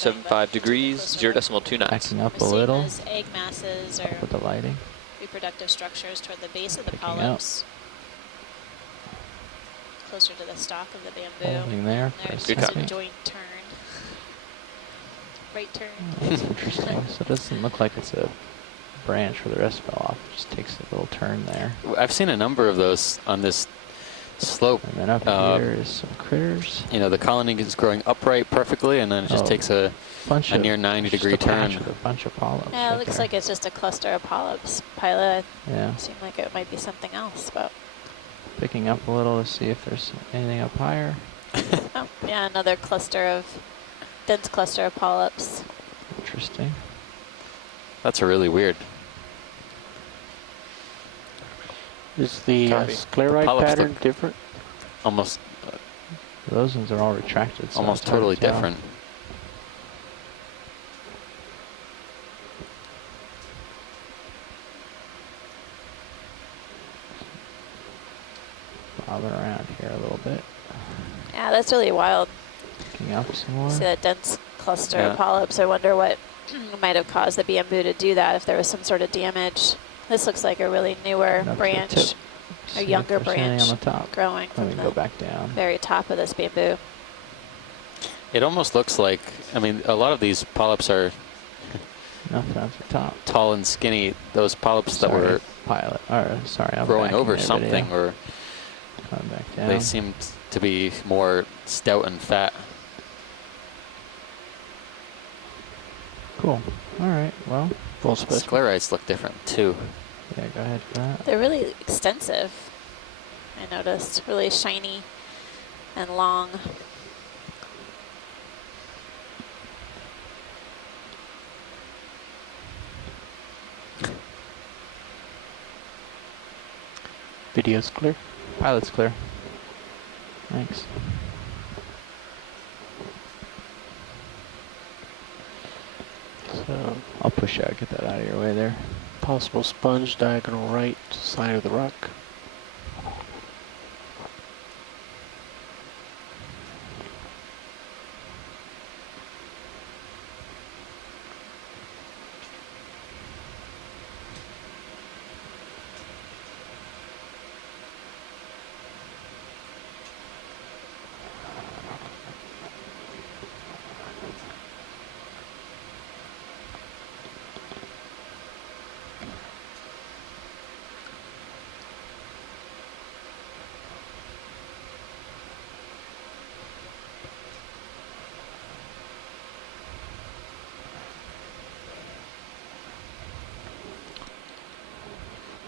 75 degrees, 0.2 knots. Backing up a little. As egg masses or with the lighting. reproductive structures toward the base of the Picking polyps. Closer to the stalk of the bamboo. Holding there for a There's second. a joint turn. Right turn. Oh, that's interesting. So it doesn't look like it's a branch where the rest fell off. It just takes a little turn there. I've seen a number of those on this slope. And then up here is some critters. You know, the colony is growing upright perfectly, and then it just takes a near 90-degree turn. A bunch of polyps. Yeah, it looks like it's just a cluster of polyps. Pilot. Yeah. Seemed like it might be something else, but. Picking up a little to see if there's anything up higher. Oh, yeah, another dense cluster of polyps. Interesting. That's really weird. Is the sclerite pattern different? Almost. Those ones are all retracted. So almost totally different. Bobbing around here a little bit. Yeah, that's really wild. Picking up some more. See that dense cluster of polyps. I wonder what might have caused the bamboo to do that, if there was some sort of damage. This looks like a really newer branch, a younger branch on the top. growing from the go back down. very top of this bamboo. It almost looks like, I mean, a lot of these polyps are nothing at the top. Tall and skinny. Those polyps that were growing over something, or coming back down. They seemed to be more stout and fat. Cool. All right. Well, full specimen. Sclerites look different too. Yeah, go ahead for that. They're really extensive. I noticed really shiny and long. Video's clear. Pilot's clear. Thanks. So I'll push out, get that out of your way there. Possible sponge diagonal right side of the rock.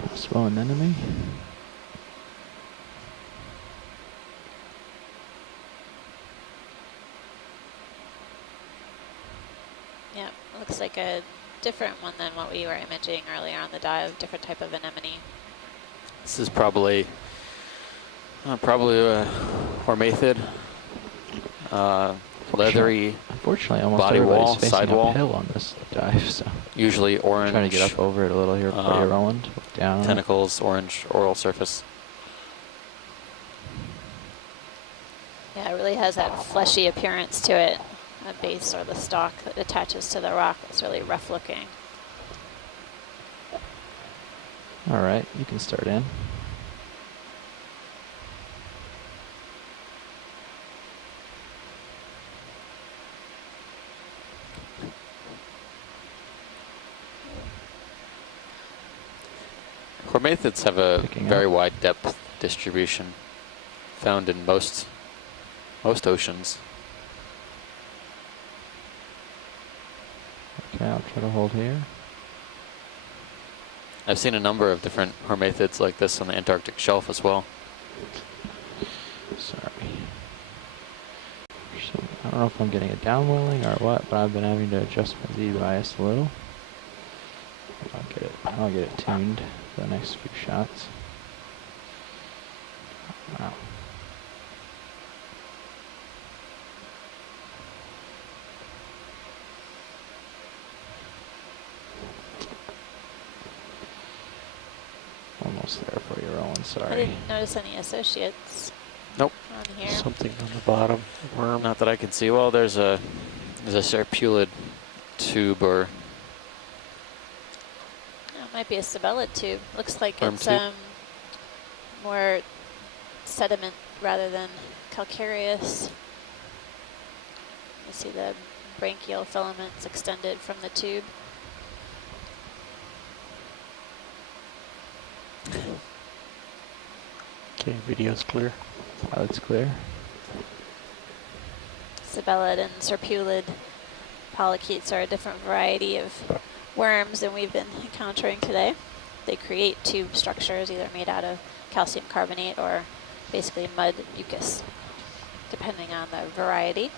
Possible anemone. Yeah, looks like a different one than what we were imaging earlier on the dive, different type of anemone. This is probably a hormathid, leathery. Unfortunately, almost body wall, everybody's facing uphill on this dive, so usually orange. Trying to get up over it a little here for you, Roland. Look down. Tentacles, orange oral surface. Yeah, it really has that fleshy appearance to it. The base or the stalk that attaches to the rock. It's really rough looking. All right, you can start in. Hormathids have a very wide depth distribution, found in most oceans. Okay, I'll try to hold here. I've seen a number of different hormathids like this on the Antarctic shelf as well. Sorry. So, I don't know if I'm getting a downwelling or what, but I've been having to adjust my Z bias a little. I'll get it tuned for the next few shots. Wow. Almost there for you, Roland. Sorry. I didn't notice any associates. Nope. On here. Something on the bottom. Worm. Not that I can see. Well, there's a There's a serpulid tube or It might be a sabellid tube. Looks like Worm it's tube? more sediment rather than calcareous. You see the branchial filaments extended from the tube. Okay, video's clear. Oh, it's clear. Sabellid and serpulid polychaetes are a different variety of worms than we've been encountering today. They create tube structures either made out of calcium carbonate or basically mud mucus, depending on the variety.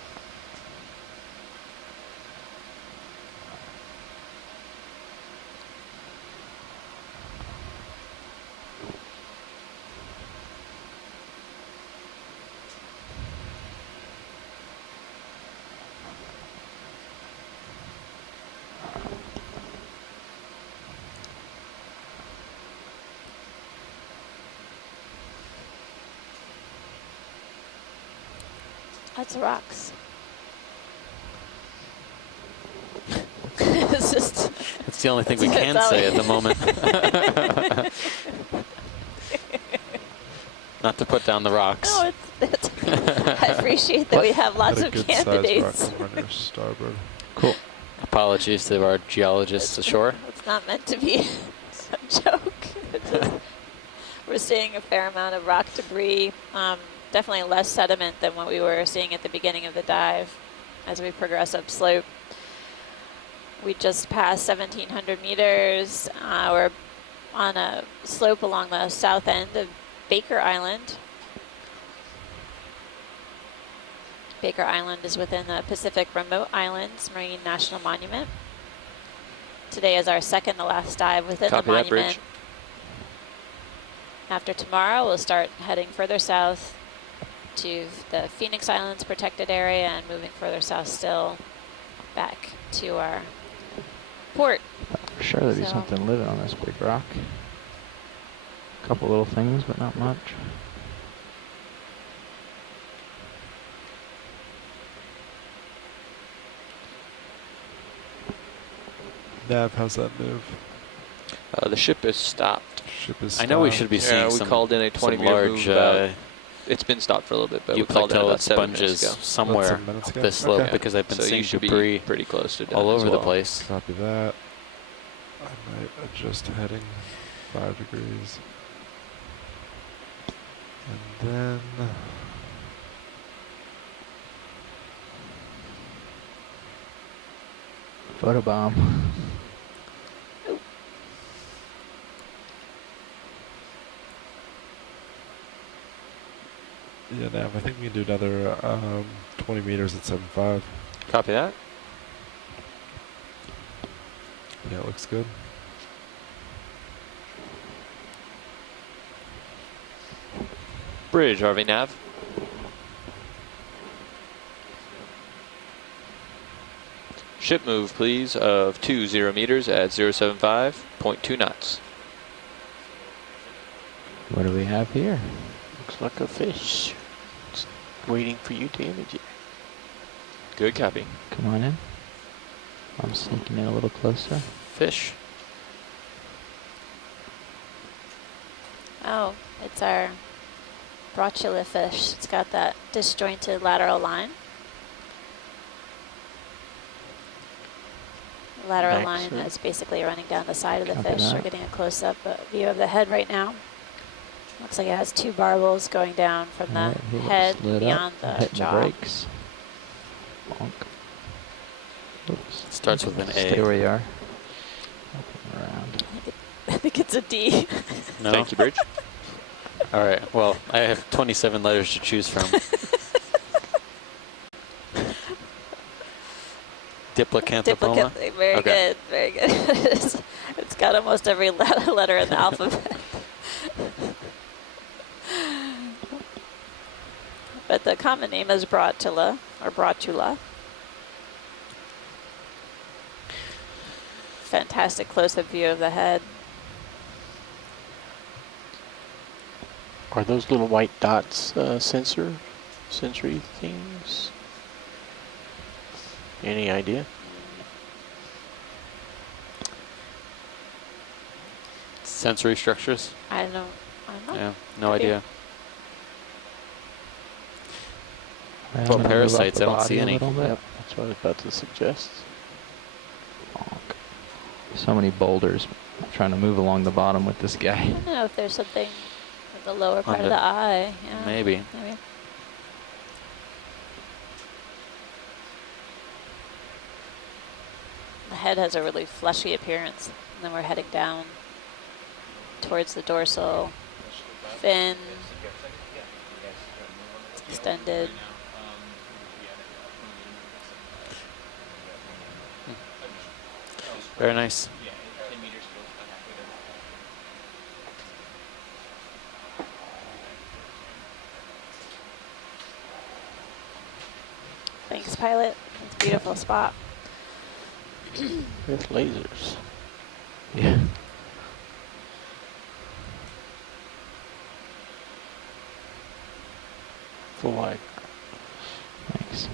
That's rocks. It's just. it's the only thing we can That's all say we- at the moment. Not to put down the rocks. No, it's I appreciate that we have lots of candidates. Starboard. Cool. Apologies to our geologists ashore. It's not meant to be a joke. It's just, we're seeing a fair amount of rock debris. Definitely less sediment than what we were seeing at the beginning of the dive as we progress upslope. We just passed 1,700 meters. We're on a slope along the south end of Baker Island. Baker Island is within the Pacific Remote Islands Marine National Monument. Today is our second to last dive within Copy the that, monument. Bridge. After tomorrow, we'll start heading further south to the Phoenix Islands protected area and moving further south still back to our port. For sure there'd be So- something living on this big rock. A couple little things, but not much. Nav, how's that move? The ship is stopped. Ship is I know we stopped. should be Yeah, seeing we some, called in a some 20-meter large move about, it's been stopped for a little bit, but we called in euplectolid about 7 minutes sponges ago. somewhere About 7 minutes up ago? this slope Okay. because I've been So you seeing should debris be pretty close to done all as over the well. place. Copy that. I might adjust heading 5 degrees. And then Photobomb. yeah, Nav, I think we can do another 20 meters at 7.5. Copy that. Yeah, it looks good. Bridge, RV nav. Ship move, please, of 20 meters at 075.2 knots. What do we have here? Looks like a fish. It's waiting for you to image it. Good copy. Come on in. I'm sneaking in a little closer. Fish. Oh, it's our brochula fish. It's got that disjointed lateral line. Lateral Back, line sir. that's basically running down the side of the Copy fish. that. We're getting a close-up view of the head right now. Looks like it has 2 barbels going down from Alright, the he head looks lit beyond up, the hitting jaw. the brakes. Bonk. Oops. Starts with an Stay A. where you are. Nothing around. I think it's a D. No? Thank you, Bridge. All right. Well, I have 27 letters to choose from. Diplocanthopoma. Very Okay. good, very good. It's got almost every letter in the alphabet. But the common name is brochula, or brochula. Fantastic close-up view of the head. Are those little white dots sensory things? Any idea? Sensory structures? I don't know. Yeah, no Could be. idea. I'm Well, gonna move up parasites, the I don't body see a any. little bit. Yep, that's what I was about to suggest. Bonk. So many boulders. I'm trying to move along the bottom with this I guy. don't know if there's something in the lower part of the- the eye. Yeah, Maybe. maybe. The head has a really fleshy appearance, and then we're heading down towards the dorsal fin. It's extended. Very nice. Thanks, pilot. It's a beautiful spot. With lasers. Yeah. Full wide. Thanks.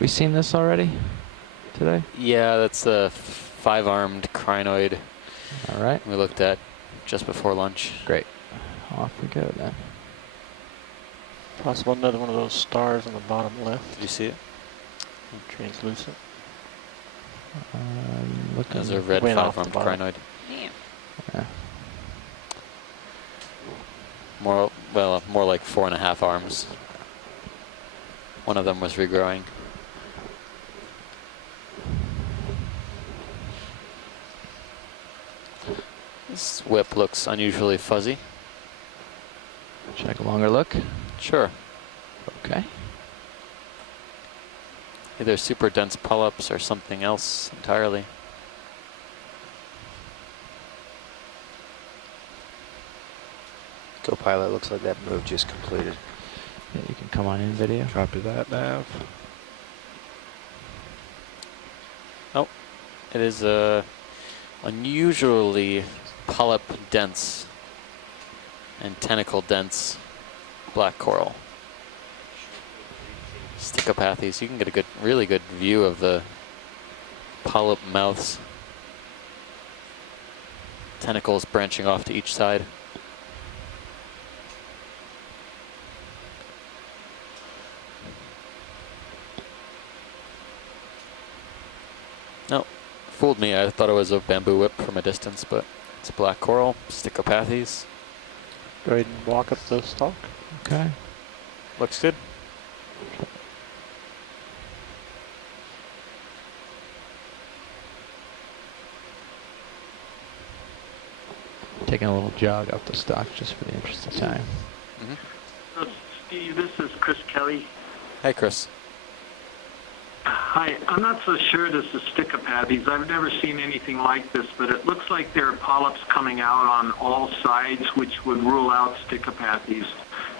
We seen this already today? Yeah, that's a 5-armed crinoid All right. we looked at just before lunch. Great. Off we go then. Possible another one of those stars on the bottom left. Did you see it? Translucent. Looking. There's a red Went off the 5-armed bottom. crinoid. Yeah. Yeah. More like 4.5 arms. One of them was regrowing. This whip looks unusually fuzzy. Check a longer look. Sure. Okay. Either super dense polyps or something else entirely. Co-pilot, looks like that move just completed. Yeah, you can come on in video. Copy that, Nav. It is a unusually polyp dense and tentacle dense black coral. Stichopathes. You can get a really good view of the polyp mouths. Tentacles branching off to each side. No, fooled me. I thought it was a bamboo whip from a distance, but it's black coral, Stichopathes. Go ahead and walk up the stalk. Okay. Looks good. Taking a little jog up the stock just for the interest of time. Steve, this is Chris Kelly. Hey, Chris. Hi, I'm not so sure this is Stichopathes. I've never seen anything like this, but it looks like there are polyps coming out on all sides, which would rule out Stichopathes.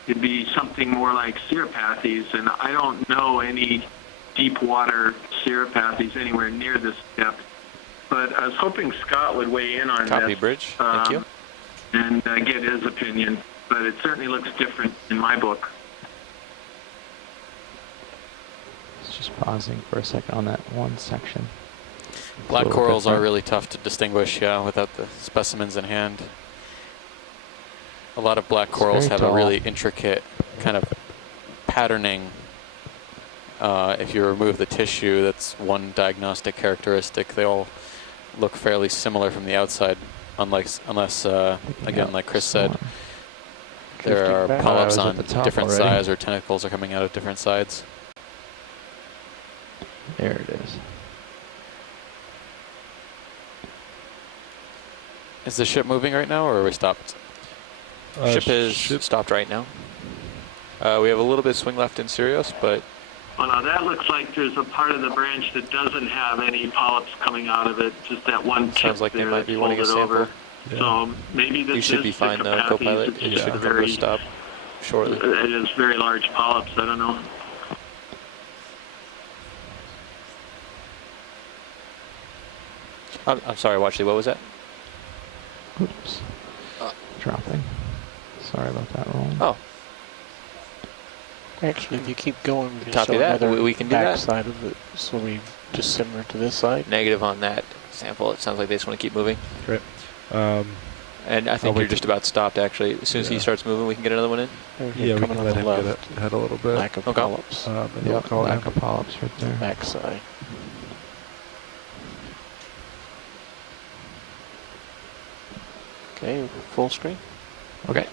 It'd be something more like Cirripathes, and I don't know any deep water Cirripathes anywhere near this depth. But I was hoping Scott would weigh in on Copy, this. Bridge. Thank you. And get his opinion. But it certainly looks different in my book. It's just pausing for a second on that one section. Black little corals are different. really tough to distinguish, yeah, without the specimens in hand. A lot of black corals very have a tall. really intricate kind of patterning. If you remove the tissue, that's one diagnostic characteristic. They all look fairly similar from the outside, unless again, like Chris said, there Drifting are back. polyps I was at on the top different already. sides, or tentacles are coming out of different sides. There it is. Is the ship moving right now, or are we stopped? Ship is stopped right now. We have a little bit of swing left in Sirius, but Well, now that looks like there's a part of the branch that doesn't have any polyps coming out of it, just that one tip sounds like they there might be that's wanting a folded over. sample. So maybe this You should is be fine though, Stichopathes. co-pilot. It's It just should a come to a very, stop shortly. it is very large polyps. I don't know. I'm sorry, Watchley, what was that? Oops. Dropping. Sorry about that roll. Oh, Actually, if you keep going, we can Copy show that. another We can do that. back side of it. So we just similar to this side. negative on that sample. It sounds like they just want to keep moving. Great. And I think wait you're just about stopped, actually. As soon as he Yeah. starts moving, we can get another one in. Yeah, we coming can on let the him left. get ahead a little bit. Lack of Okay. polyps. And we'll Yep, call lack him. of polyps right there. Back side. Okay, full screen. Okay.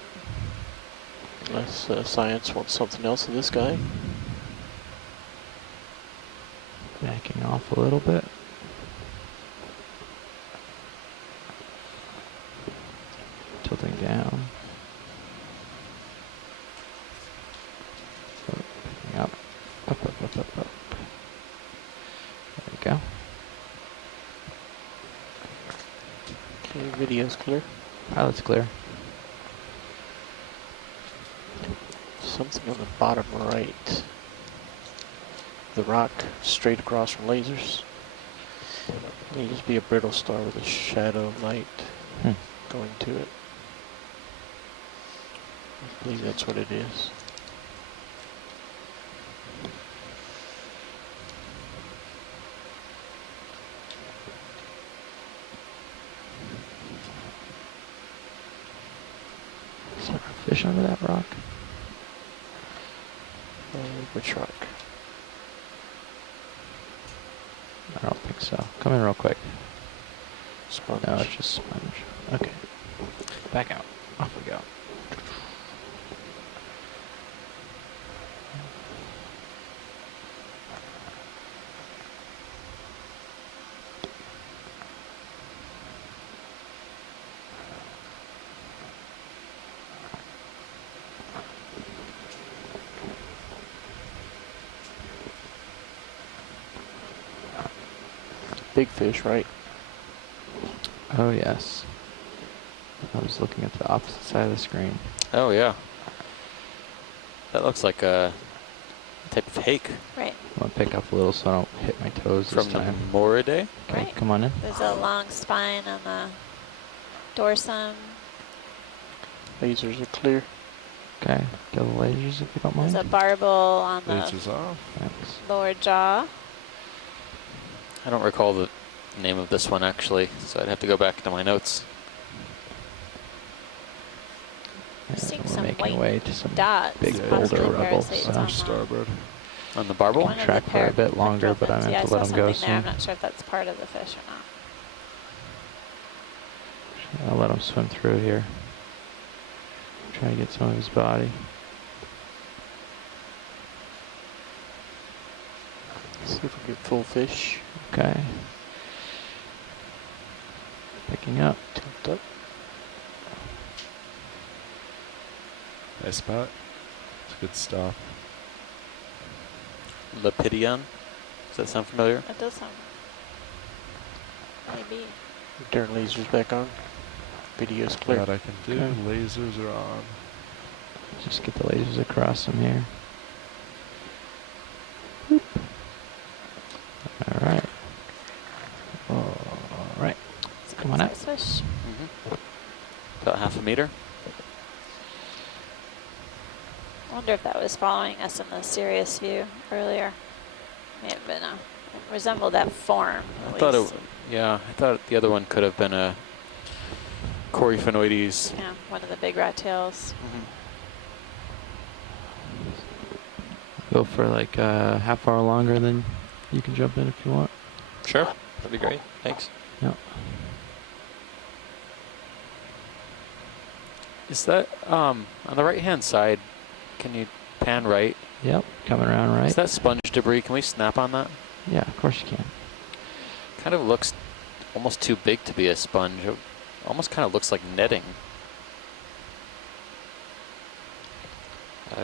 Unless science wants something else of this guy. Backing off a little bit. Tilting down. Oh, picking up. Up, up, up, up, up. There we go. Okay, video's clear. Pilot's clear. Something on the bottom right. The rock straight across from lasers. May just be a brittle star with a shadow of light going to it. I believe that's what it is. Is there a fish under that rock? Which rock? I don't think so. Come in real quick. Sponge. No, it's just sponge. Okay. Back out. Off we go. Big fish, right? Oh, yes. I was looking at the opposite side of the screen. Oh, yeah. That looks like a type of hake Right. I'm going to pick up a little so I don't hit my toes from this the time. Moridae. Okay, Right. come on in. There's a long spine on the dorsum. Lasers are clear. Okay, kill the lasers if you don't There's mind. a barbel on the Lasers off. Thanks. lower jaw. I don't recall the name of this one, actually, so I'd have to go back to my notes. Yeah, Seeing we're some making white way to some dots. big Yeah, boulder possibly rebels. parasites So on the- Starboard. On the barbel? One of the track for a bit longer, but I'm parapectoral going to fins. have to Yeah, I let saw them go something there. I'm soon. not sure if that's part of the fish or not. I'll let him swim through here. Try to get some of his body. See if we can get full fish. Okay. Picking up. Tilt up. Nice spot. It's a good stop. Lepidion? Does that sound familiar? That does sound. Maybe. Turn lasers back on. Video's clear. That I can do. Okay. Lasers are on. Just get the lasers across him here. All right. All right. Come on up. Size fish. About half a meter. I wonder if that was following us in the Sirius view earlier. May have been a. It resembled that form. I at thought least. it. Yeah, I thought the other one could have been a Coryphonoides. Yeah, one of the big rat tails. Go for like a half hour longer, then you can jump in if you want. Sure. That'd be great. Thanks. Yep. Is that on the right-hand side? Can you pan right? Yep. Coming around right. Is that sponge debris? Can we snap on that? Yeah, of course you can. Kind of looks almost too big to be a sponge. It almost kind of looks like netting.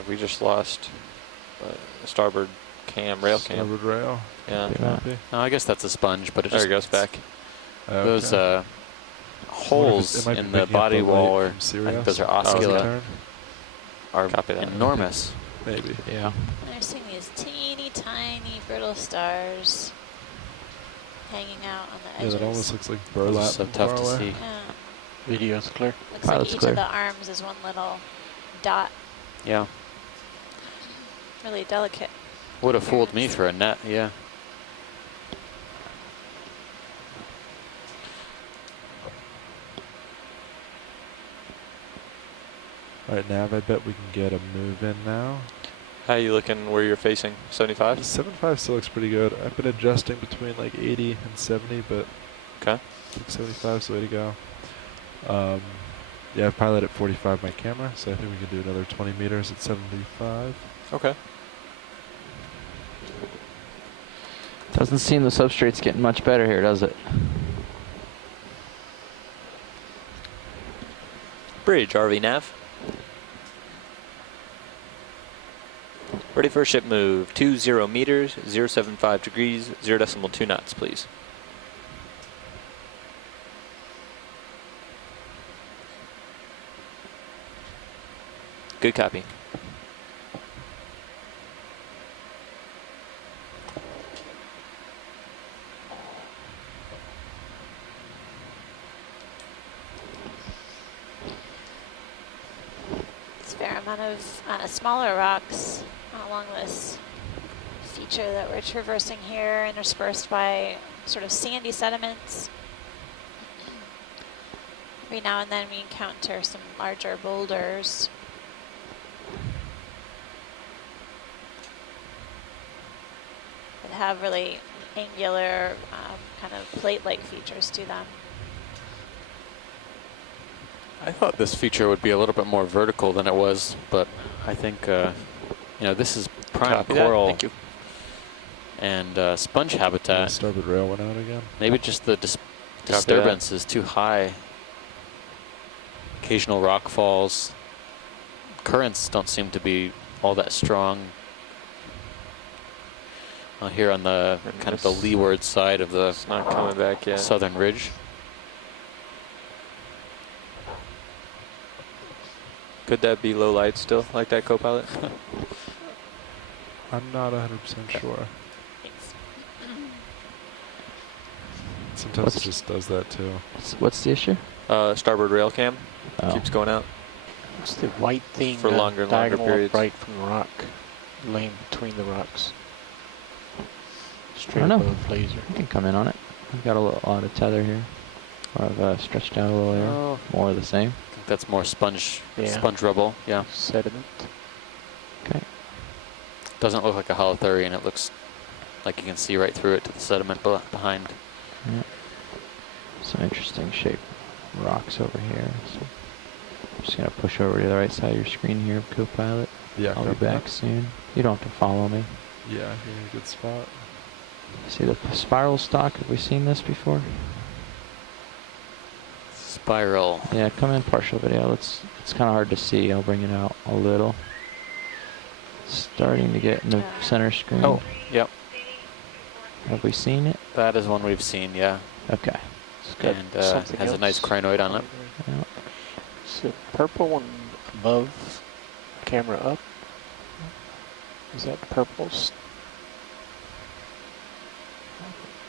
We just lost starboard cam, rail cam. Starboard rail. Yeah. Do that. Copy. No, I guess that's a sponge, but it There just it goes back. Those Okay. holes It might be in the picking up body the wall, light or from I Sirius. think those are As we oscula, turn. are Copy that. enormous. Maybe. Yeah. And they're seeing these teeny tiny brittle stars. hanging out on the Yeah, edges. that almost looks like Those are burlap. so from tough far to away. see. Yeah. Video's clear. Looks like Pilot's each clear. of the arms is one little dot. Yeah. Really delicate. Would have fooled me appearance. for a net, yeah. Alright, Nav, I bet we can get a move in now. How you looking where you're facing? 75? 75 still looks pretty good. I've been adjusting between like 80 and 70, but Okay. I think 75 is the way to go. Yeah, I've piloted at 45 my camera, so I think we can do another 20 meters at 75. Okay. Doesn't seem the substrate's getting much better here, does it? Bridge, RV nav. Ready for a ship move. 20 meters, 075 degrees, 0.2 knots, please. Good copy. It's a fair amount of smaller rocks along this feature that we're traversing here, interspersed by sort of sandy sediments. Every now and then we encounter some larger boulders. That have really angular, kind of plate-like features to them. I thought this feature would be a little bit more vertical than it was, but I think, you know, this is prime Copy that. coral Thank you. and sponge The habitat. starboard rail went out again. Maybe just the that. disturbance is too high. Occasional rock falls. Currents don't seem to be all that strong. Here on the kind of the leeward side of the It's not coming back yet. southern ridge. Could that be low light still, like that, co-pilot? I'm not 100% sure. Thanks. Sometimes What's- it just does that too. What's the issue? Starboard rail cam Oh. keeps going out. What's the white thing For longer and longer diagonal periods. upright from the rock, laying between the rocks? Straight I don't know. above laser. You can come in on it. I've got a lot of tether here. Or I've stretched out a little area. Oh, More of the same. I think that's more sponge Yeah. sponge rubble. Yeah. Sediment. Okay. Doesn't look like a holothurian. It looks like you can see right through it to the sediment behind. Yeah. Some interesting shaped rocks over here. So I'm just gonna push over to the right side of your screen here, co-pilot. Yeah, I'll be copy that. back soon. You don't have to follow me. Yeah, you're in a good spot. See the spiral stock? Have we seen this before? Spiral. Yeah, come in partial video. It's kind of hard to see. I'll bring it out a little. It's starting to get in the Yeah. center screen. Oh, yep. Have we seen it? That is one we've seen. Yeah. Okay. It's got And something has a nice else. crinoid on it. Yeah. Is the purple one above, camera up? Is that purple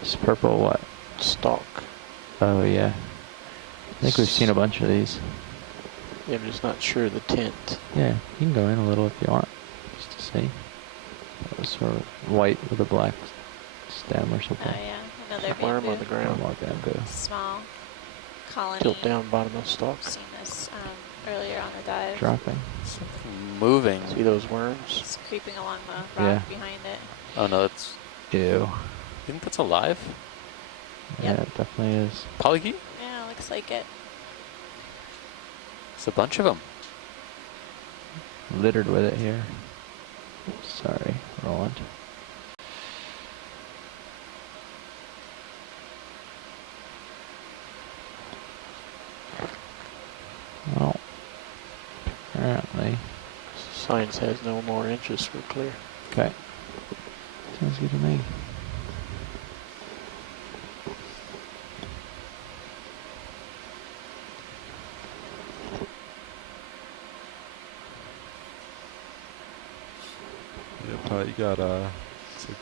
It's purple what? stalk? Oh yeah. I think we've seen a bunch of these. Yeah, I'm just not sure of the tint. Yeah, you can go in a little if you want, just to see. That was sort of white with a black stem or Oh something. yeah, another Worm on the bamboo. ground. More bamboo. Small colony. Tilt down bottom of the stalk. Seen this earlier on the dive. Dropping. Moving. See those worms? Just creeping along the rock Yeah. behind it. Oh no, that's. Ew. You think that's alive? Yeah, Yep. it definitely is. Polychaete? Yeah, looks like it. It's a bunch of them. Littered with it here. Sorry, Roland. Well, apparently. Science has no more interest for clear. Okay. Sounds good to me. Yep, you got looks like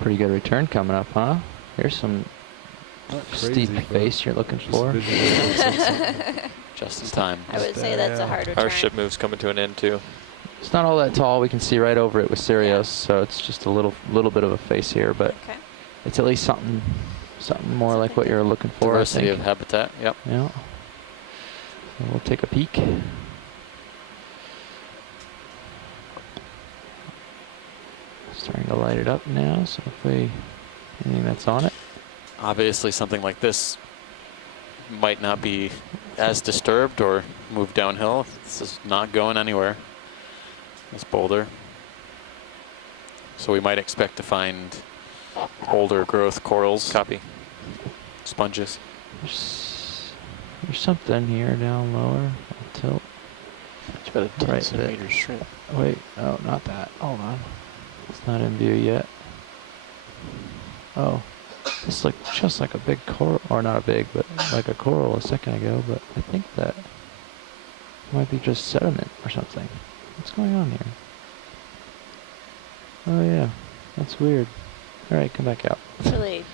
Pretty good return coming up, huh? Here's some Not steep crazy, but face you're looking just for. visually. Just in time. I would say that's a harder Our turn. ship move's coming to an end too. It's not all that tall. We can see right over it with Sirius, Yeah. so it's just a little bit of a face here, but Okay. it's at least something more like what you're looking for. Diversity I of think. habitat. Yep. Yeah. So we'll take a peek. Starting to light it up now, so hopefully anything that's on it. Obviously, something like this might not be as disturbed or move downhill. This is not going anywhere. This boulder. So we might expect to find older growth corals. Copy. Sponges. There's something here down lower. I'll tilt. It's about a 10 Right centimeter shrimp. Wait, oh, not that. Hold on. It's not in view yet. Oh, this looks just like a big coral, or not a big, but like a coral a second ago, but I think that might be just sediment or something. What's going on here? Oh yeah, that's weird. All right, come back out. It's really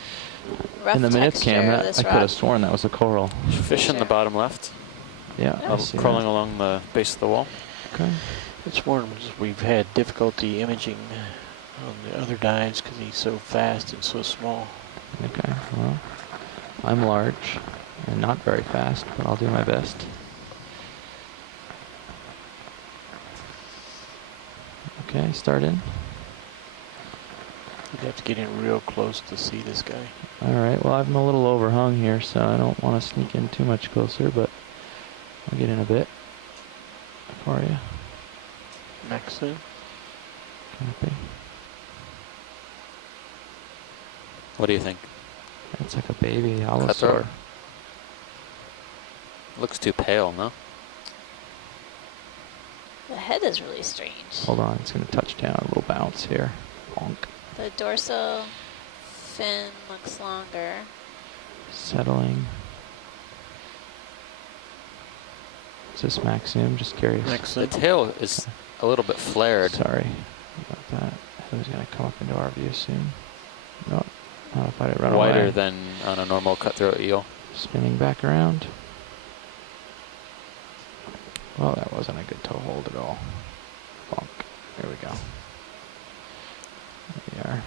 rough In the minute texture cam, of that, this I could rock. have sworn that was a coral. Fish in the Sure. bottom left. Yeah, I Oh. see Crawling that. along the base of the wall. Okay. It's one we've had difficulty imaging on the other dives because he's so fast and so small. Okay, well, I'm large and not very fast, but I'll do my best. Okay, start in. You'd have to get in real close to see this guy. All right, well, I'm a little overhung here, so I don't want to sneak in too much closer, but I'll get in a bit for you. Max in. Copy. What do you think? That's like a baby Cutthroat? allosaur. Looks too pale, no? The head is really strange. Hold on, it's going to touch down, a little bounce here. Bonk. The dorsal fin looks longer. Settling. Is this max zoom? Just curious. Max The in. tail is a little bit flared. Sorry about that. It was going to come up into our view soon. No, not if I run Wider away. than on a normal cutthroat eel. Spinning back around. Well, that wasn't a good toe hold at all. Bonk. There we go. There we are.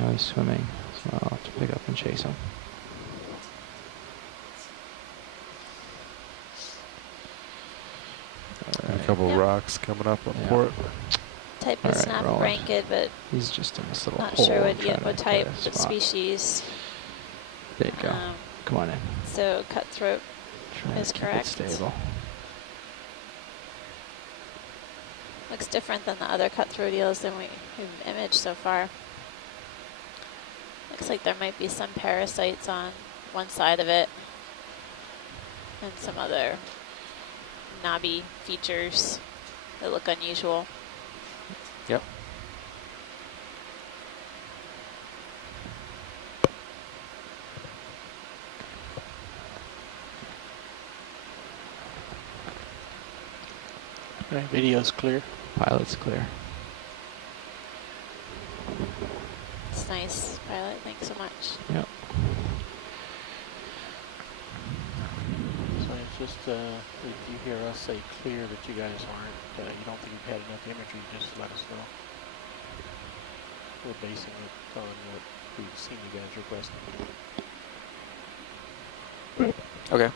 Now he's swimming, so I'll have to pick up and chase him. And a couple Yep. rocks coming up on Yeah. port. Type All is right, not rolling. ranked, but He's just in this little not hole. sure I'm what, trying to what get type, a but spot. species. There you go. Come on in. So cutthroat Try is to keep it correct. stable. looks different than the other cutthroat eels than we've imaged so far. Looks like there might be some parasites on one side of it and some other knobby features that look unusual. Yep. All right, video's clear. Pilot's clear. It's nice, Pilot. Thanks so much. Yep. So it's just, if you hear us say clear that you guys aren't, you don't think you've had enough imagery, just let us know. We're basing it on what we've seen you guys request. Okay.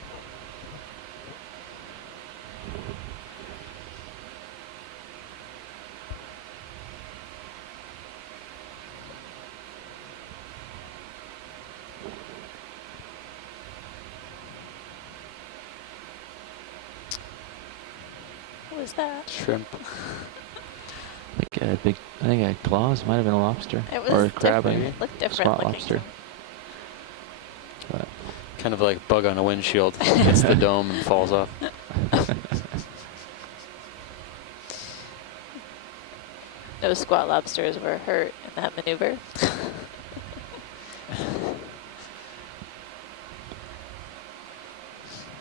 What was that? Shrimp. I think I had claws. Might have been a lobster. It was or a crab, different. maybe. It looked different Spot looking. lobster. But Kind of like bug on a windshield. Hits the dome and falls off. No squat lobsters were hurt in that maneuver.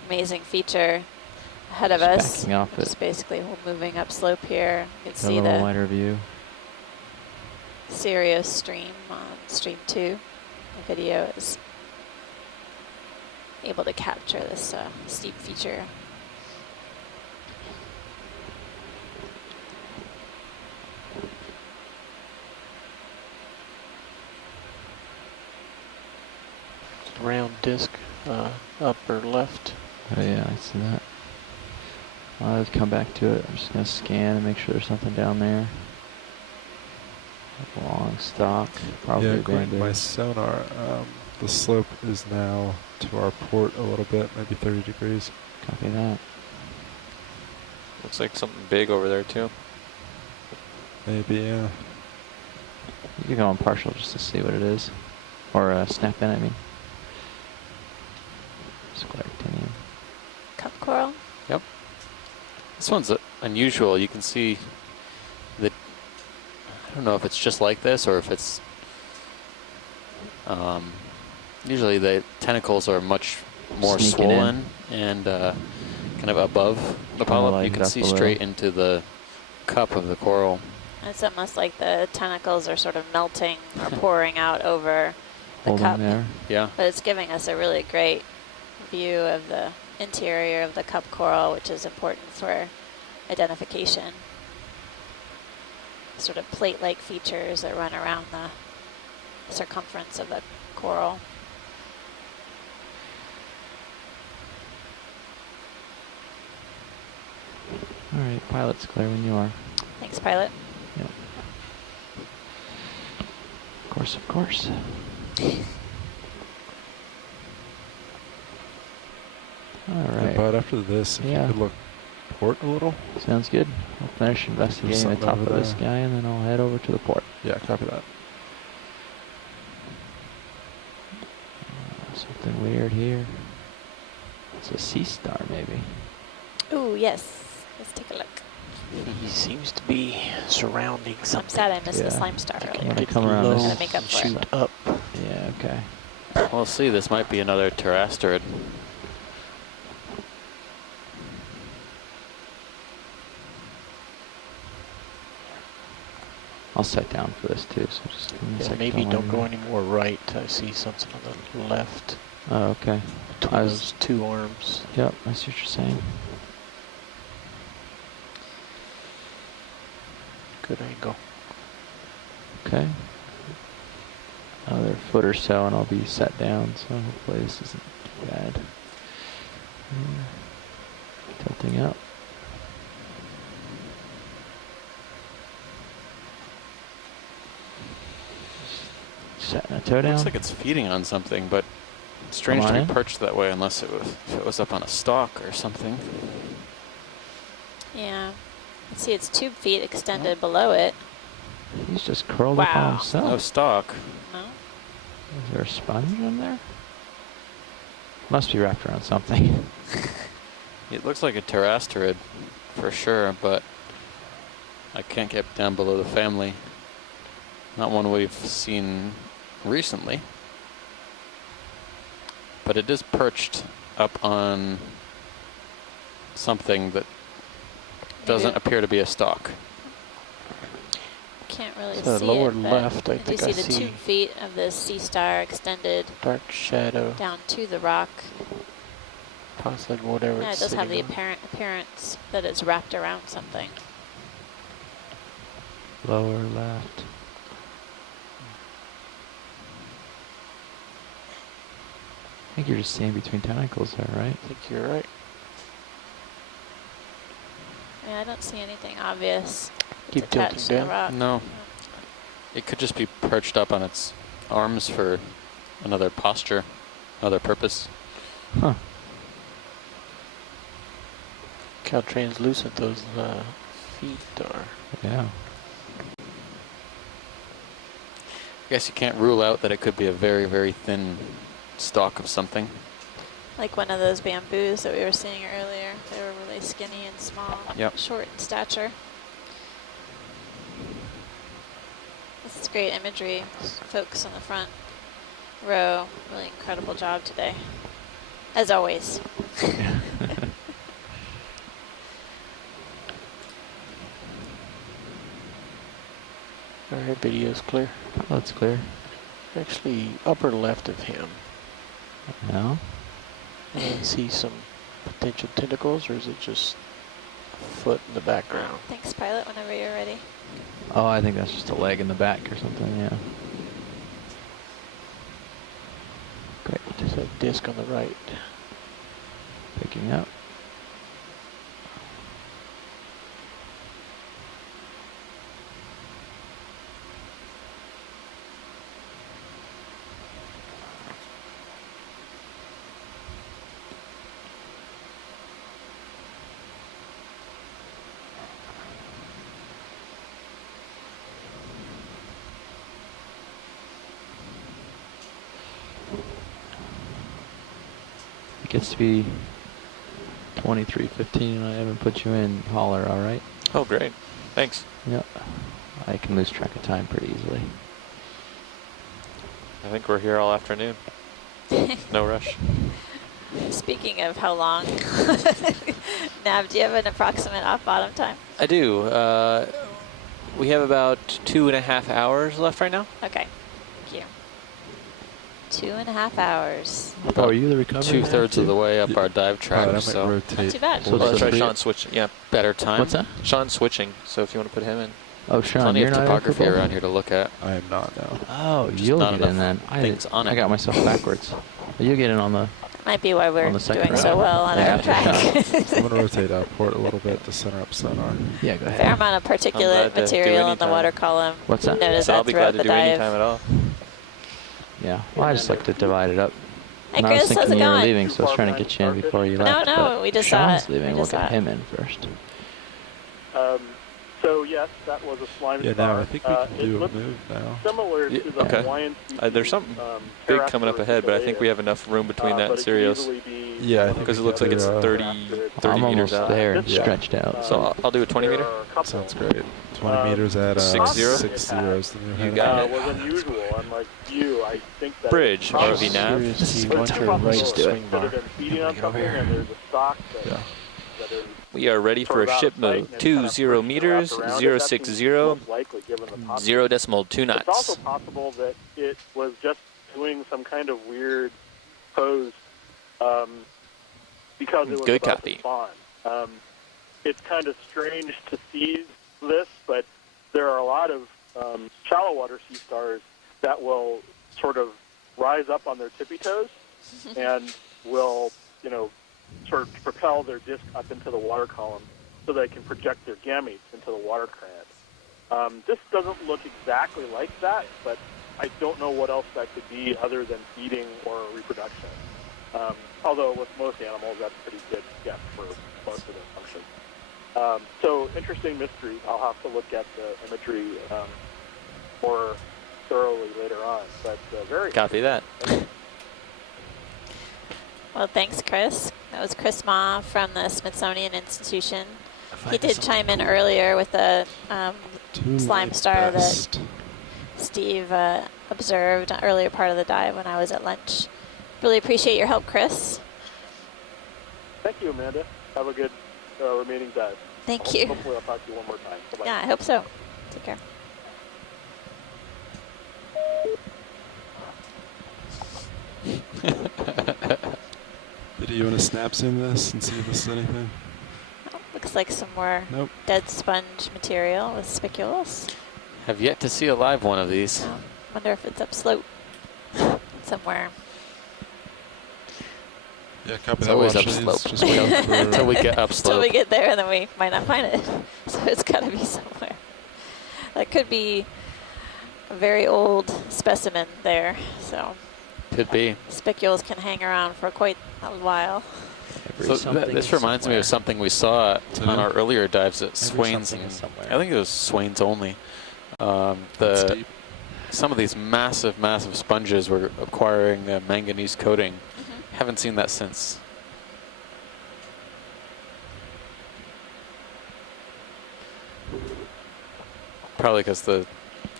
Amazing feature ahead of just us. backing off it. Just basically moving up slope here. You can A see little the wider view. serious stream on stream 2. The video is able to capture this steep feature. Round disc, upper left. Oh yeah, I see that. I'll come back to it. I'm just gonna scan and make sure there's something down there. Long stock, probably Yeah, according to my band-aid. sonar, the slope is now to our port a little bit, maybe 30 degrees. Copy that. Looks like something big over there too. Maybe, yeah. You can go on partial just to see what it is. Or snap in, I mean. Square actinium. Cup coral. This one's unusual. You can see that, I don't know if it's just like this or if it's, usually the tentacles are much more Sneaking in. swollen and kind of above the Kinda polyp. like You it can up see below. straight into the cup of the coral. It's almost like the tentacles are sort of melting or pouring out over the Holding cup. there. Yeah. But it's giving us a really great view of the interior of the cup coral, which is important for identification. Sort of plate-like features that run around the circumference of the coral. Alright, pilot's clear when you are. Thanks, pilot. Yep. Of course, of course. And Alright, but after this, if Yeah. you could look port a little. sounds good. I'll finish investigating the something top of over this there. guy and then I'll head over to the port. Yeah, copy that. Something weird here. It's a sea star, maybe. Ooh, yes. Let's take a look. He seems to be surrounding I'm something. sad I missed the Yeah. slime star I'm earlier. gonna Get come around low this. Gotta make up and for it. shoot up. Yeah, okay. We'll see. This might be another pteranastrid. I'll set down for this too, so just give me a Yeah, second. maybe don't go mind any more right. I see something on the left me. Oh, okay. between I was- those two arms. Yep, I see what you're saying. Good angle. Okay. Another foot or so and I'll be set down, so hopefully this isn't too bad. Tilting up. Setting a toe down. Looks like it's feeding on something, but it's strange Come to on be in. perched that way unless if it was up on a stalk or something. Yeah. You see its tube feet extended below it. He's just curled up on Wow. himself. No stalk. No? Is there a sponge in there? Must be wrapped around something. It looks like a pterastrid for sure, but I can't get down below the family. Not one we've seen recently. But it is perched up on something that doesn't Maybe- appear to be a stalk. Can't really So see lower it, but left, I you do think see I the see tube feet of the sea star extended dark shadow, down to the rock. possibly whatever Yeah, it it's does have the sitting on. apparent appearance that it's wrapped around something. Lower left. I think you're just seeing between tentacles there, right? I think you're right. Yeah, I don't see anything obvious. Keep It's attached to tilting the down. rock. No. It could just be perched up on its arms for another posture, another purpose. Huh. Look how translucent those feet are. Yeah. I guess you can't rule out that it could be a very, very thin stalk of something. Like one of those bamboos that we were seeing earlier. They were really skinny and small, Yep. short in stature. This is great imagery. Folks on the front row, really incredible job today. As always. All right, video's clear. Oh, it's clear. Actually, upper left of him. No? See some potential tentacles, or is it just a foot in the background? Thanks, pilot, whenever you're ready. Oh, I think that's just a leg in the back or something, yeah. Great. There's a disc on the right. Picking up. It gets to be 23:15 and I haven't put you in holler, alright? Oh, great. Thanks. Yep. I can lose track of time pretty easily. I think we're here all afternoon. No rush. Speaking of how long, Nav, do you have an approximate off-bottom time? I do. We have about 2.5 hours left right now. Okay, thank you. 2.5 hours. Oh, are you the recovery? 2/3 of the way up our dive track, Alright, I might so rotate. Not too bad. So Oh, that's the right, three- Sean's switching. Yeah, better time. What's that? Sean's switching, so if you want to put him in. Oh, Sean, Plenty you're of not in topography football? around here to look at. I am not now. Oh, Just you'll not get in enough then. things on I it. got myself backwards. You get in on the... Might be why we're On the second doing so round. well on Yeah, our track. I'm gonna rotate outport a little bit to center up sonar. Yeah, go Fair ahead. amount of glad particulate to do material in the anytime. water column. What's that? Notice So I'll that be throughout glad to the do dive. any time at all. Yeah, well, I just like to divide it up. Hey, And I was Chris, how's thinking it you were going? leaving, so I was trying to get you in before you No, left. no, but we just saw Sean's it. leaving, We we'll just saw get it. him in first. So yes, that was a slime Yeah, star. now I think we can It do a looks move now. similar Yeah, to the okay. Hawaiian There's something big coming up ahead, but I think we have enough room between that and Sirius. Yeah, I think Because it we looks can like it's do, 30 I'm meters almost out. there, Yeah. stretched out. So I'll do a 20 meter. Sounds great. 20 meters at 6-0? 6-0 is the new You head. got it. was unusual. Unlike you, I think that Bridge, it's ROV nav. Seriously, But watch it's your possible right that swing it bar. could have been feeding on Get over something, here. and there's a stock that, Yeah. that is We are ready for sort a of out ship of sight move. and 20 kind of pushed meters, wrapped around it. 060, That seems most likely, given the possibility. 0.2 It's also knots. possible that it was just doing some kind of weird pose because it was Good about copy. to spawn. It's kind of strange to see this, but there are a lot of shallow water sea stars that will sort of rise up on their tippy toes and will, sort of propel their disc up into the water column so they can project their gametes into the water current. This doesn't look exactly like that, but I don't know what else that could be other than feeding or reproduction. Although with most animals, that's a pretty good guess for most of their functions. So interesting mystery. I'll have to look at the imagery more thoroughly later on, but very Copy that. Well, thanks, Chris. That was Chris Ma from the Smithsonian Institution. He did chime in earlier with the Do slime my star that best. Steve observed earlier part of the dive when I was at lunch. Really appreciate your help, Chris. Thank you, Amanda. Have a good remaining dive. Thank you. Hopefully I'll talk to you one more time. Bye-bye. Yeah, I hope so. Take care. Do you want to snap zoom this and see if this is anything? Oh, looks like some more Nope. dead sponge material with spicules. Have yet to see a live one of these. Wonder if it's upslope somewhere. Yeah, copy It's that. always Watch these. upslope. Just wait out for Until we get Until we upslope. get there, and then we might not find it. So it's got to be somewhere. That could be a very old specimen there. So Could be. spicules can hang around for quite a while. So this reminds me of something we saw Today? on our earlier dives at Every Swains. something And is somewhere. I think it was Swains only. That's deep. Some of these massive, massive sponges were acquiring manganese coating. Haven't seen that since. Probably because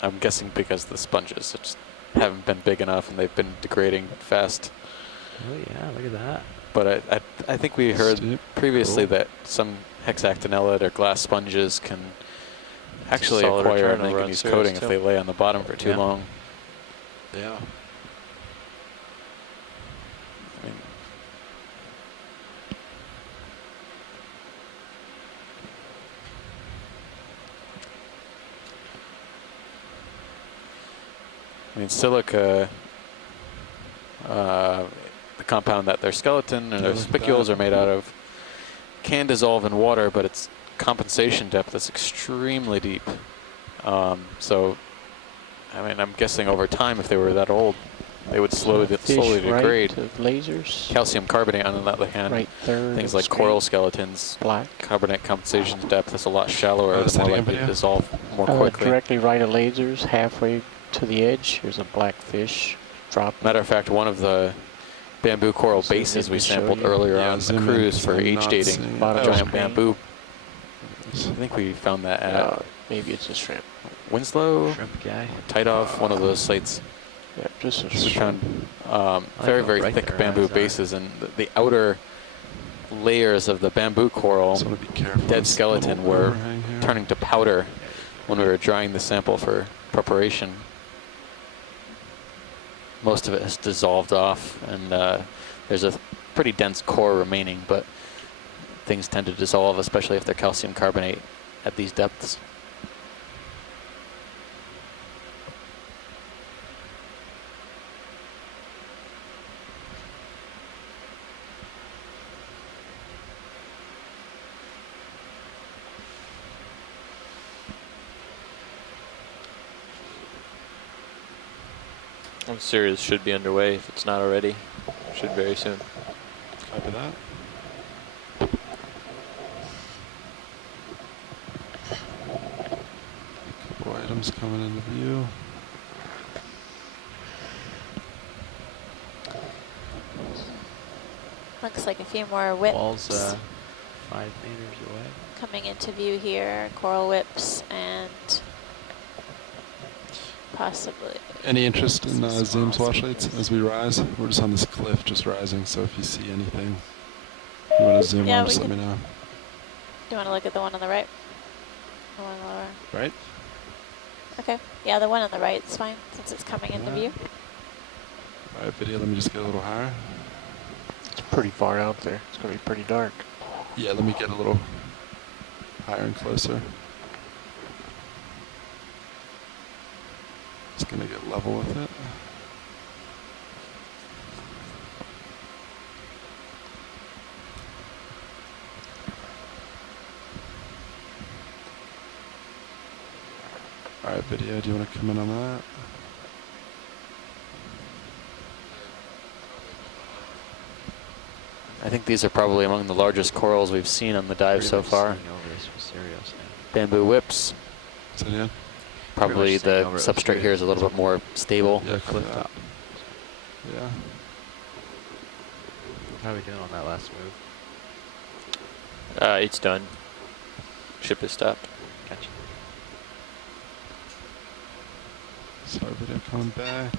I'm guessing because the sponges just haven't been big enough and they've been degrading fast. Oh yeah, look at that. But I think we heard Steep. previously Cool. that some hexactinella or glass sponges can actually solid acquire a return over on manganese Sirius, coating if too. they lay on the bottom for too Yeah. long. Yeah. I mean, silica, the compound that their skeleton and their Look at spicules that. are made out of, can dissolve in water, but its compensation depth is extremely deep. So, I mean, I'm guessing over time, if they were that old, they would slowly degrade. Right of lasers. Calcium carbonate, on the other hand, Right third. things of like screen. coral skeletons, Black. carbonate compensation depth is a lot shallower, the more setting up likely to video. dissolve more quickly. Directly right of lasers, halfway to the edge. Here's a black fish drop. Matter of fact, one of the bamboo coral Zoom in bases we to show sampled you. earlier Yeah, on the zoom in, cruise 'cause for I'm age not dating, seeing Bottom it. of giant screen. bamboo. I think we found that at Maybe it's a shrimp. Winslow, Shrimp guy. Tight-Off, one of those sites. Yeah, just a We shrimp. found like very, how very bright thick their bamboo eyes are. bases, and the outer layers of the bamboo coral, So be careful. dead This skeleton, little were overhang here. turning to powder when we were drying the sample for preparation. Most of it has dissolved off, and there's a pretty dense core remaining, but things tend to dissolve, especially if they're calcium carbonate at these depths. I'm serious. Should be underway if it's not already. Should very soon. Copy that. Couple items coming into view. Looks like a few more whips Wall's 5 meters away. coming into view here. Coral whips and possibly. Any interest in some small Zoom's flashlights speakers. as we rise? We're just on this cliff, just rising. So if you see anything, you want to zoom Yeah, on, we just let can- me know. Do you want to look at the one on the right? The one lower. Right? Okay. Yeah, the one on the right is fine since it's coming into Yeah. view. All right, video. Let me just get a little higher. It's pretty far out there. It's going to be pretty dark. Yeah, let me get a little higher and closer. Just gonna get level with it. All right, video. Do you want to come in on that? I think these are probably among the largest corals we've seen on the dive Pretty so much far. staying over this with Sirius now. Bamboo whips. Say it again. Probably much staying the over it with substrate here is a little bit more stable. Yeah, Cliff cliff top. Yeah. How are we doing on that last move? It's done. Ship is stopped. Gotcha. So our video coming back.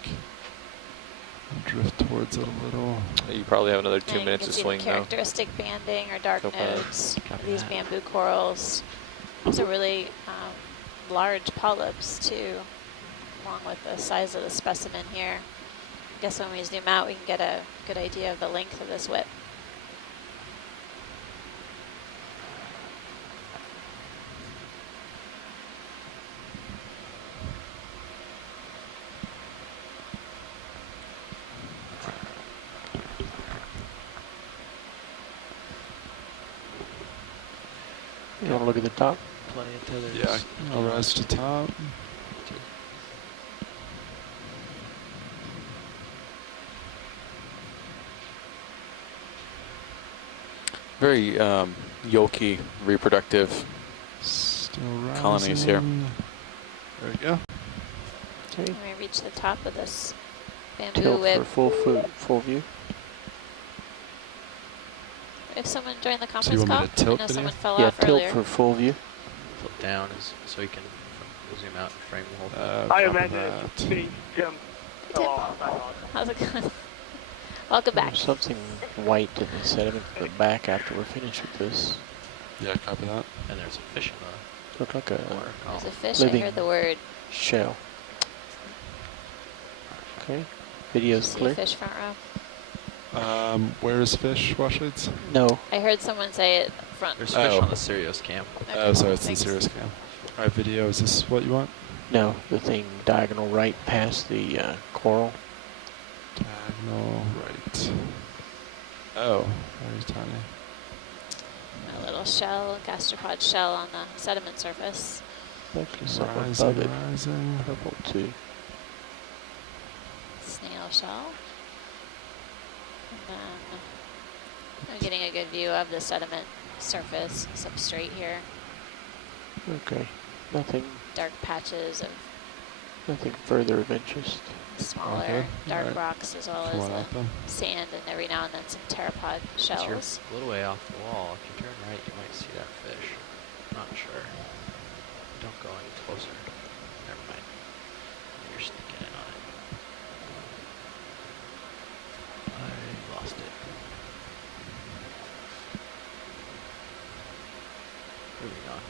Drift towards it a little. You probably have another And 2 you minutes can to see swing the though. characteristic banding or dark So far. nodes. Copy These that. bamboo corals. These are really large polyps too, along with the size of the specimen here. I guess when we zoom out, we can get a good idea of the length of this whip. You want to look at the top? Plenty of tethers. Yeah, I'll rise to top. Very yolky, reproductive. Still rising. Colonies here. There we go. Okay. When we reach the top of this bamboo Tilt whip, for full view. if someone joined the you conference want me call, to tilt I know video? someone fell Yeah, off tilt earlier. for full view. Flip down so you can zoom out and frame the whole thing. I Copy imagine that. it's me, Tim. Tim. Oh, How's it going? Welcome back. There's something white in the sediment in the back after we're finished with this. Yeah, copy that. And there's a fish in Look like a There's a fish. I living heard the word. shell. Okay, Did video's you see clear. fish front row? Where is fish, Washleads? No, I heard someone say it front. There's Oh. fish on the Sirius cam. Okay, Oh, sorry, it's the thanks. serious cam. Alright, video, is this what you want? no, the thing diagonal right past the coral. Diagonal right. Oh, very tiny. A little shell, gastropod shell on the sediment surface. Actually, something Rising, above it. rising. Purple too. Snail shell. And then I'm getting a good view of the sediment surface substrate here. Okay, nothing Dark patches of further of interest. smaller Okay, dark alright. rocks as well Come on as out then. sand and every now and then some pteropod It's your shells. a little way off the wall. If you turn right, you might see that fish. Not sure. Don't go any closer. Never mind. You're sneaking in on it. I lost it. Moving on.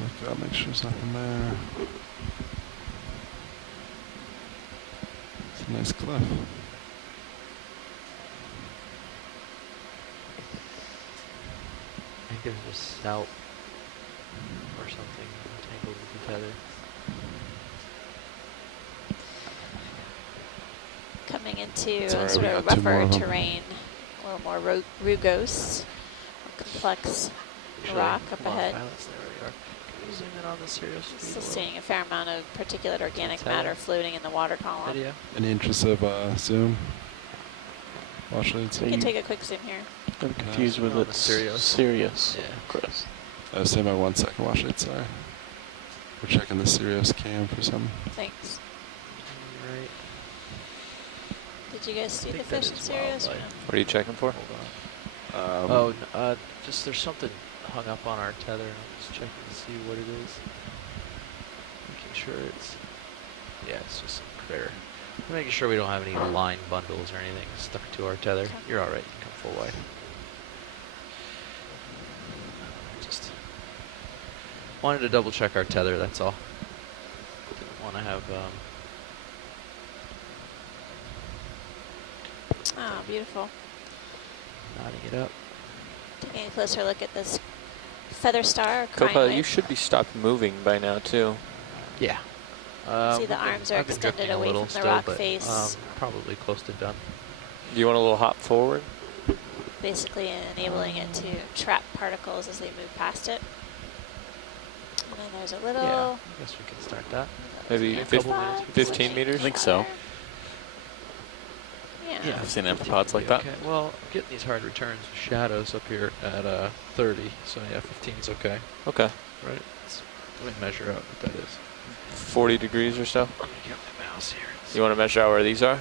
Look up, make sure there's nothing there. It's a nice cliff. I think there's a snout or something tangled with the tether. Coming into It's all right, sort we of got two more rougher of 'em. terrain, a little more rugose, complex rock up Come on, ahead. Pilots, there we are. Can you zoom in on the Sirius feed a Still little? seeing a fair amount of particulate organic Tell matter us. floating in the water column. Video? Any interest of zoom? Washleads? We can take a quick zoom here. I'm confused with On the its Sirius. Sirius. Yeah. Chris. Stay by 1 second, Washleads, sorry. We're checking the Sirius cam for some. Thanks. Right. Did you guys see I the think that fish in is Sirius? or wildlife. no? What are you checking for? Hold on. Just there's something hung up on our tether, and I'm just checking to see what it is. Making sure it's, yeah, it's just some critter. I'm making sure we don't have any line bundles or anything stuck to our tether. Okay. You're all right. You can come full wide. Just wanted to double check our tether. That's all. Didn't want to have. Oh, beautiful. Knotting it up. Taking a closer look at this feather star. Or Copa, you crinoid. should be stopped moving by now too. Yeah. See the arms are I've been extended drifting a away little from the still, rock but, face. probably close to done. Do you want a little hop forward? Basically enabling it to trap particles as they move past it. And then there's a little. Yeah, I guess we can start that. Maybe a fif- couple minutes before 15 we- meters? I think so. Yeah. Yeah. I've seen 15 amphipods would like be that. Okay. Well, I'm getting these hard returns with shadows up here at 30, so yeah, 15 is okay, Okay. right? Let me measure out what that is. 40 degrees or so. Let me get my mouse here. You want to measure out where these are?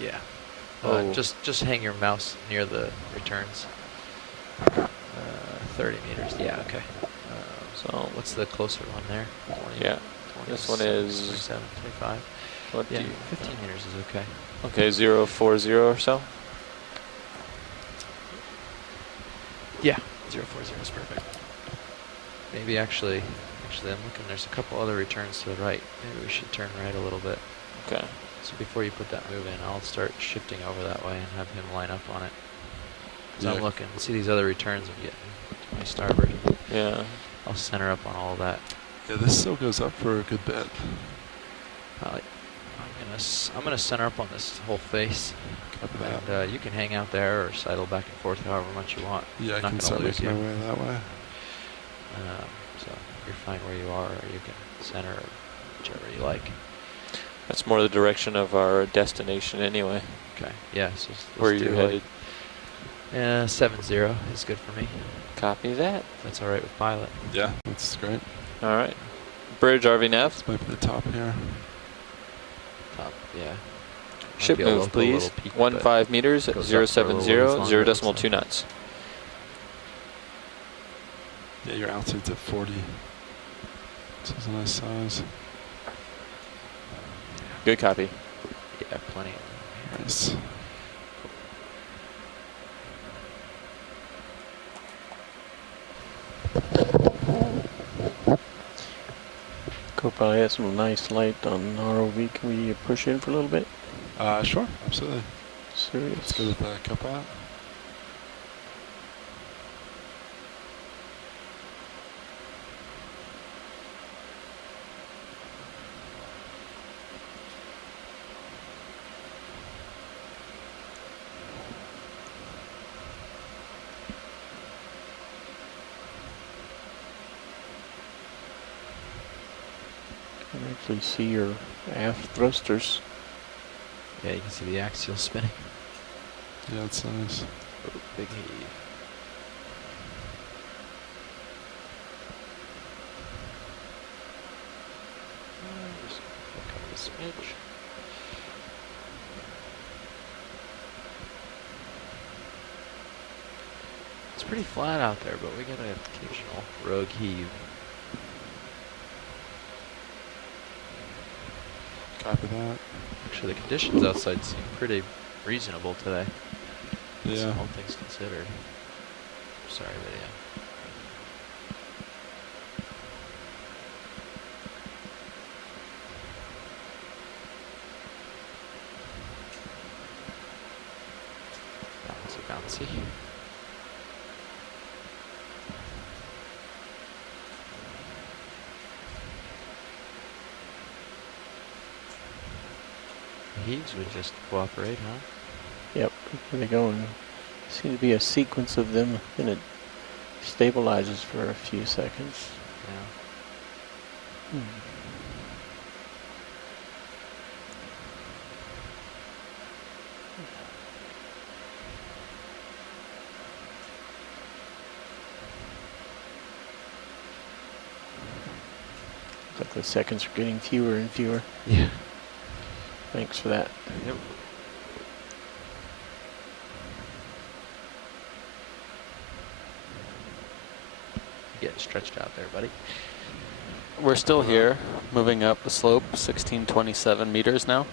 Yeah. Oh. Just hang your mouse near the returns. 30 meters. Yeah. Okay. So, What's the closer one there? 20, yeah. This one 27, is 27, 25. what Yeah, do you? 15 meters is okay. Okay, 040 or so. Yeah, 040 is perfect. Maybe actually I'm looking, there's a couple other returns to the right. Maybe we should turn right a little bit. Okay. So before you put that move in, I'll start shifting over that way and have him line up on it. So Yeah. I'm looking, see these other returns I'm getting to my starboard. Yeah. I'll center up on all that. Yeah, this still goes up for a good bit. I'm gonna center up on this whole face, Copy that. and you can hang out there or sidle back and forth however much you want. Yeah, I I'm not can gonna start lose making you. my way that way. So you're fine where you are, or you can center or whichever you like. That's more the direction of our destination anyway. Okay. Yeah. So Where are you headed? 7-0 is good for me. Copy that. That's all right with pilot. Yeah, that's great. All right. Bridge RV nav. This might be the top here. Top. Yeah. Might Ship be a move, local please. little peak, 15 meters, goes up for a little 070, ways longer, 0.2 knots. Yeah, your altitude's at 40. This is a nice size. Good copy. Yeah, plenty. Nice. We'll probably have some nice light on ROV. Can we push in for a little bit? Sure, absolutely. Serious. Let's go with the cup out. You can actually see your aft thrusters. Yeah, you can see the axial spinning. Yeah, it's nice. Oh, big heave. Just fuck up the smidge. It's pretty flat out there, but we get an occasional rogue heave. Copy that. Actually, the conditions outside seem pretty reasonable today. Yeah. All things considered. Sorry, video. Bouncy, bouncy. The heaves would just cooperate, huh? Yep, where they go, and seems to be a sequence of them, and it stabilizes for a few seconds. Yeah. Looks like the seconds are getting fewer and fewer. Yeah. Thanks for that. Yep. Getting stretched out there, buddy. We're still here, moving up the slope, 1627 meters now.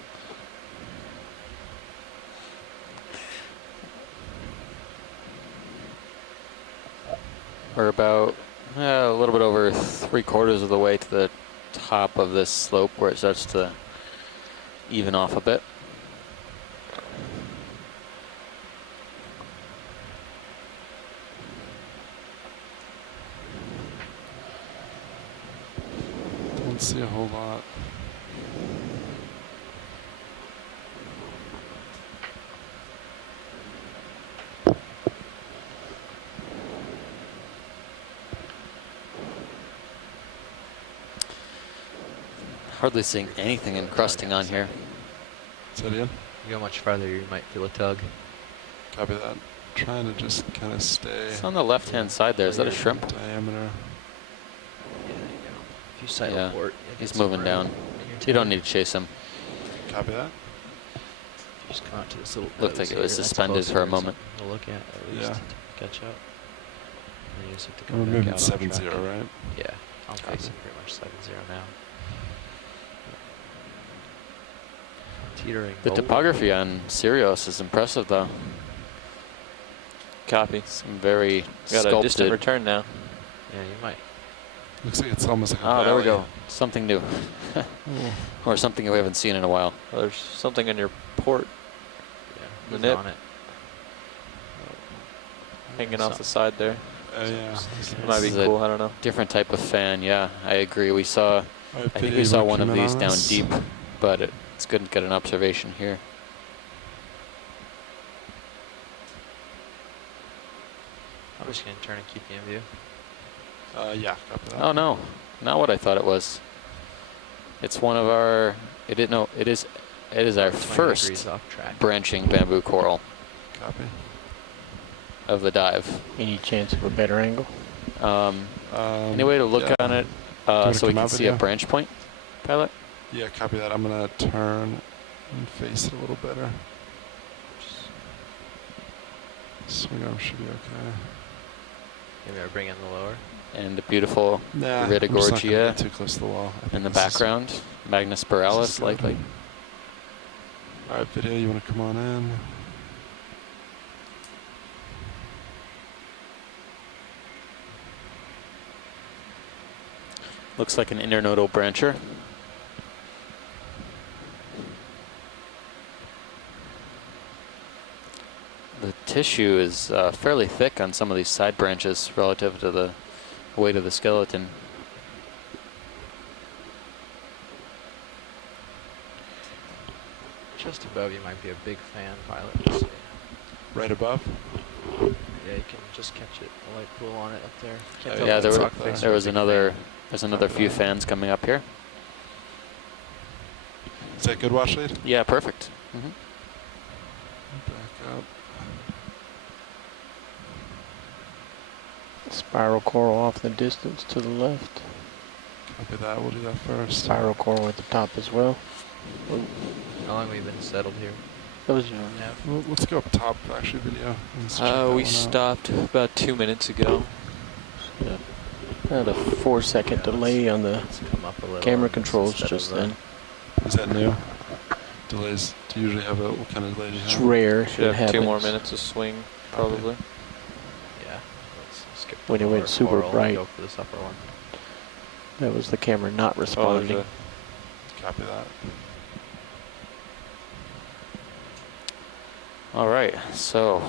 We're about a little bit over 3/4 of the way to the top of this slope where it starts to even off a bit. Don't see a whole lot. Hardly seeing anything encrusting on here. Is that in? You go much farther, you might feel a tug. Copy that. Trying to just kind of stay. It's on the left-hand side there. Is that a shrimp? Diameter. Yeah, there you go. If you cycle Yeah, port, he's moving down. You don't need to chase him. Copy that. You just come out to this little Looked like nose it was here, that's suspended closer for a to moment. something to look at least Yeah. to catch up. And then you just have to We're come back moving out 7-0, on track. right? Yeah, I'm Copy. facing pretty much 7-0 now. Teetering. The boulder. topography on Sirius is impressive, though. Copy. Some very Got a distant sculpted. return now. Yeah, you might. Looks like it's almost like a Oh, there we valley. go. Something new. Or something we haven't seen in a while. Oh, there's something on your port Yeah, The he's nip. on it. hanging off the side there. Yeah. It might be This is a cool. I don't know. different type of fan. Yeah, I agree. We saw, I think we saw one of these down deep, but it's good to get an observation here. I'm just gonna turn and keep you in view. Yeah, copy that. Oh no, not what I thought it was. It's one of our. It is our 20 first degrees off track. branching bamboo coral Copy. of the dive. Any chance of a better angle? Any way to look yeah. on it wanna so we come can out see a video? branch point, pilot? Yeah, copy that. I'm gonna turn and face it a little better. Swing arm should be okay. Maybe I bring in the lower. And the beautiful Nah, I'm just not gonna Iridogorgia get too close to the wall. I in think the this is- background. Magnus borealis, this is good. likely. All right, video. You want to come on in? Looks like an internodal brancher. The tissue is fairly thick on some of these side branches relative to the weight of the skeleton. Just above you might be a big fan pilot. Let's see. Right above? Yeah, you can just catch it. The light pool on it up there. Can't tell Yeah, if it's there rock face there or a was big another. fan. There's another few fans coming up here. Is that good watch lead? Yeah, perfect. Mm-hmm. Back up. Spiral coral off in the distance to the left. Copy that. We'll do that first. Spiral coral at the top as well. How long have we been settled here? That was Well, let's go up top, actually, video. Let's check that We one out. stopped about 2 minutes ago. had a 4-second delay on the Let's come up a little camera on this controls instead just of, then. Is that new? Delays. Do you usually have a, what kind of delay do you It's have? rare. Should It have 2 more happens minutes of swing, probably. Yeah. Let's skip when the it went lower super coral and bright. Go for this upper one. That was the camera not Oh, responding. there's Copy that. All right, so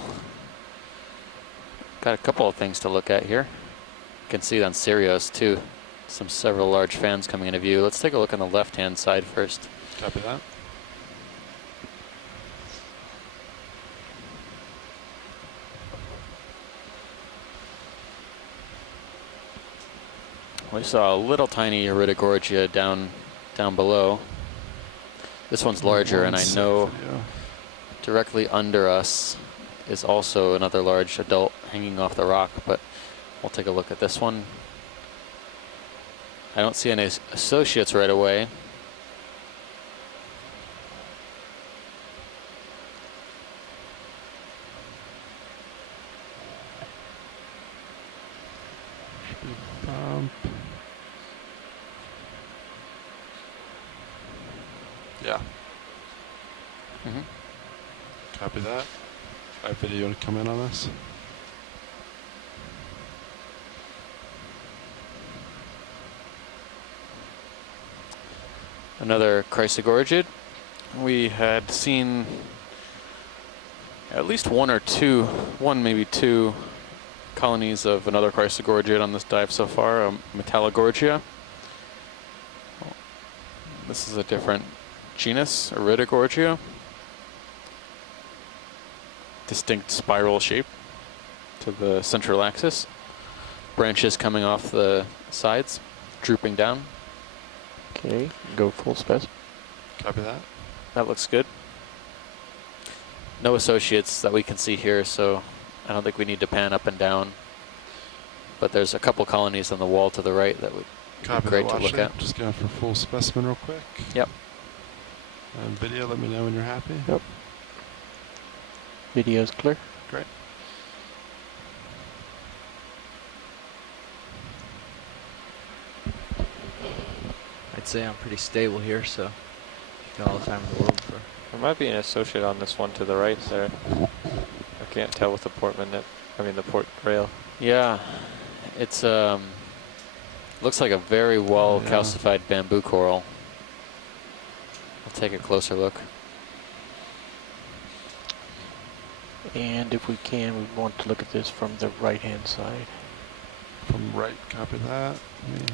got a couple of things to look at here. You can see it on Sirius too. Several large fans coming into view. Let's take a look on the left-hand side first. Copy that. We saw a little tiny Iridogorgia down below. This one's larger, and I know Video. directly under us is also another large adult hanging off the rock, but we'll take a look at this one. I don't see any associates right away. Bump. Yeah. Mhm. Copy that. I have video to come in on this. Another Chrysogorgid. We had seen at least one, maybe two colonies of another Chrysogorgid on this dive so far, Metallogorgia. This is a different genus, Iridogorgia. Distinct spiral shape to the central axis. Branches coming off the sides, drooping down. Okay, go full specimen. Copy that. That looks good. No associates that we can see here, so I don't think we need to pan up and down. But there's a couple colonies on the wall to the right that would Copy be great that. to Watch look lead. at. Just going for full specimen real quick. Yep. And video, let me know when you're happy. Yep. Video's clear. Great. I'd say I'm pretty stable here, so you've got all the time in the world for. There might be an associate on this one to the right there. I can't tell with the the port rail. Yeah, it's looks like a very well calcified bamboo coral. I'll take a closer look. And if we can, we want to look at this from the right-hand side. From right, copy that. Let me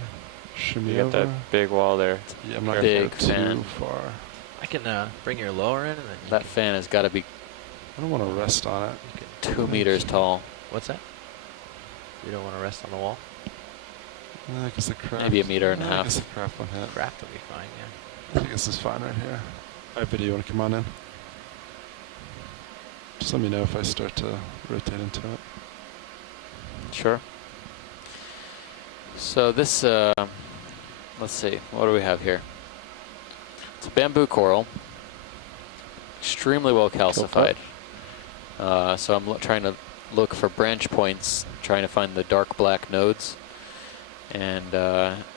shimmy You got over. that big wall there. Yeah, I'm not Big going too fan. far. I can bring your lower in and then That fan has got to be I don't want to rest on it. you can. 2 meters tall. What's that? You don't want to rest on the wall? I guess the craft. Maybe a meter and a I half. guess the craft won't hit. Craft will be fine, yeah. I think this is fine right here. Alright, video, you want to come on in? Just let me know if I start to rotate into it. Sure. So this, let's see, what do we have here? It's a bamboo coral, extremely well calcified. So I'm trying to look for branch points, trying to find the dark black nodes. And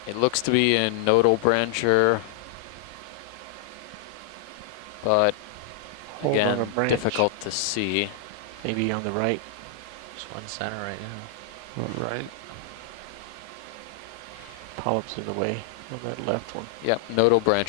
it looks to be a nodal brancher, but Hold on a again, branch. difficult to see. Maybe on the right. Just one center right now. Right. polyps in the way on that left one. Yep, nodal branch